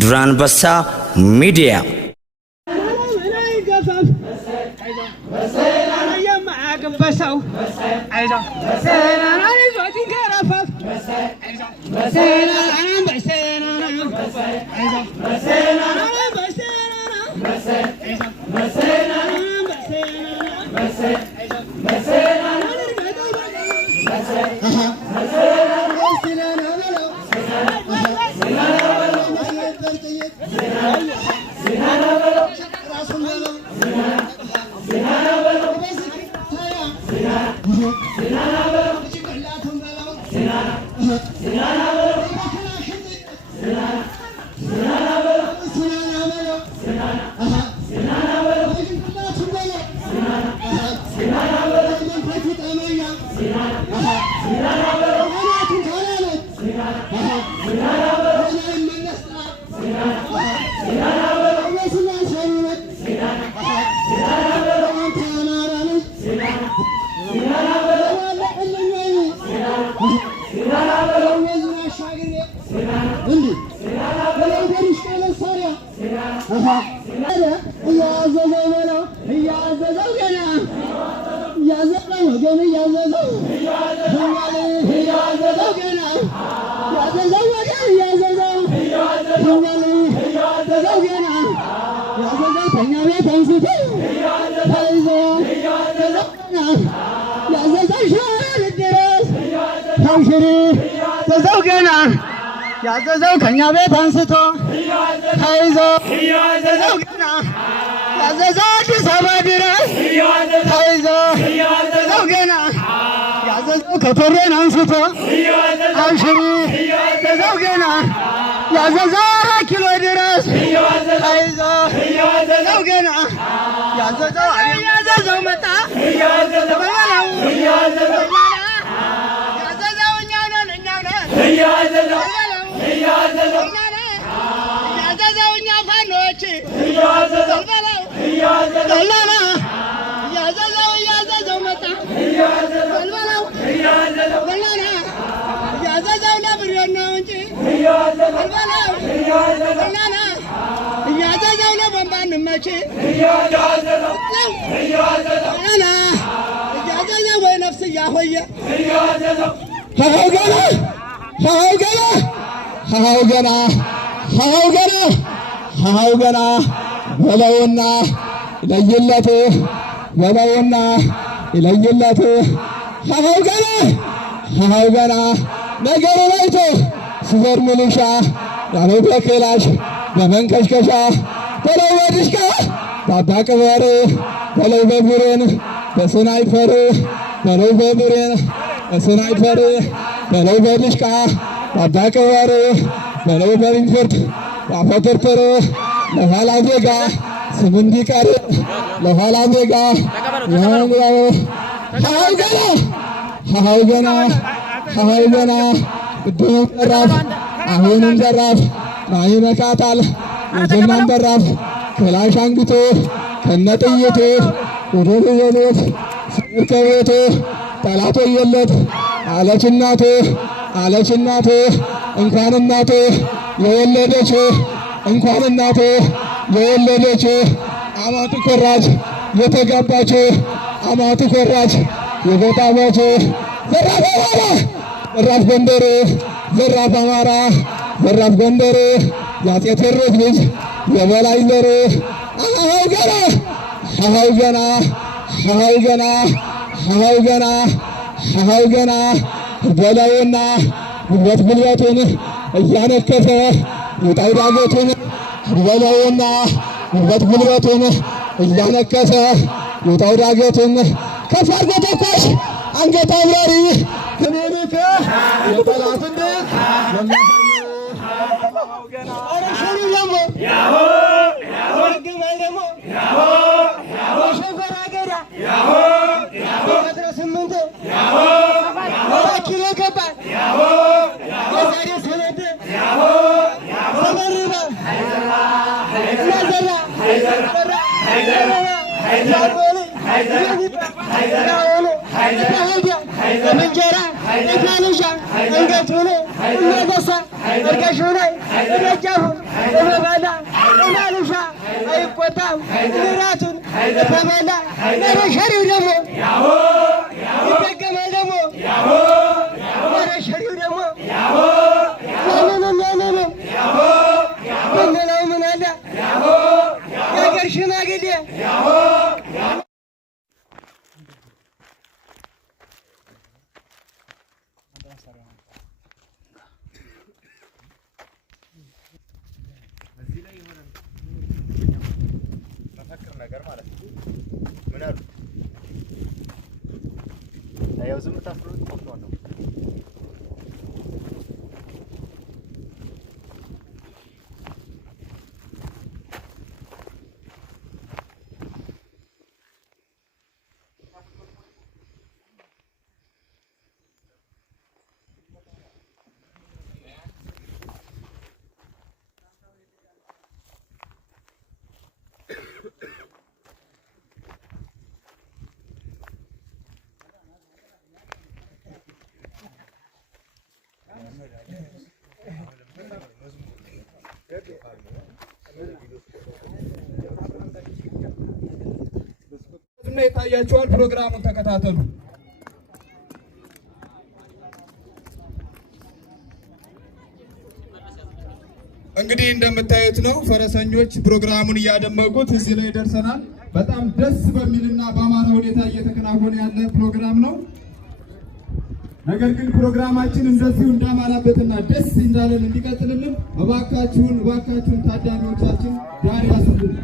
ዱራንበሳ ሚዲያ ያዘዘው ከኛ ቤት አንስቶ ተይዞ ያዘዘው ገና ያዘዘው አዲስ አበባ ድረስ ተይዞ ያዘዘው ገና ያዘዘው ከቶሬን አንስቶ አብሽሪ ያዘዘው ገና ያዘዘው 4 ኪሎ ድረስ ተይዞ ያዘዘው ገና ያዘዘው ያዘዘው መጣ ያዘዘው ያዘዘው ገና በለውና ለይለት በለውና ለይለት ገና ነገሩ ላይቶ ሲዘር ሚሊሻ ያለው በክላሽ በመንከሽከሻ በለው በድሽቃ ባባቀበር በለው በብሬን በስናይፐር በለው በብሬን በስናይፐር በለው በድሽቃ ባባቀበር በለው በሪንፎርት ባፈተርተር ለኋላ ዜጋ ስም እንዲቀር ለኋላ ዜጋ ገና ቅድም ዘራፍ አሁንም ዘራፍ ማይ መካታል የጀግናን ዘራፍ ክላሽ አንግቶ ከነጥይቱ ወደ ቤት ስር ከቤቱ ጠላት ወየለት አለች እናቱ እንኳን እናቱ የወለደች እንኳን እናቱ የወለደች አማቱ ኮራች የተጋባች አማቱ ኮራች የገጣመች ዘራፍ ጎንደር ዘራፍ አማራ ዘራፍ ጎንደር ያፄ ቴዎድሮስ ልጅ የበላይ ዘር ገና በላዩና ጉልበቱን እያነከሰ ውጣው ዳገቱን በላዩና ጉልበቱን እያነከሰ ውጣው ዳገቱን ከፍ አድርጎ ተኳሽ አንገት አብራሪ እኔንከ የጠላት እንዴት እንጀራ እርገሹናይ እረጃሁን እበበላ እናልሻ አይቆጣም እራቱን እበበላ ነረሸሪው ደግሞ ይደገማል ደግሞ ነረሸሪው ደግሞ ናነነናነነ ምንለው ምን አለ የአገር ሽማግሌ ነገር ማለት ነው። ምን አሉ ያው ዝም ታፍሩት ቆጥቶ ነው። ይታያችኋል። ፕሮግራሙን ተከታተሉ። እንግዲህ እንደምታዩት ነው ፈረሰኞች ፕሮግራሙን እያደመቁት እዚህ ላይ ደርሰናል። በጣም ደስ በሚልና በአማረ ሁኔታ እየተከናወነ ያለ ፕሮግራም ነው። ነገር ግን ፕሮግራማችን እንደዚሁ እንዳማራበትና ደስ እንዳለን እንዲቀጥልልን እባካችሁን ታዳሚዎቻችን ዳር ያዙልን።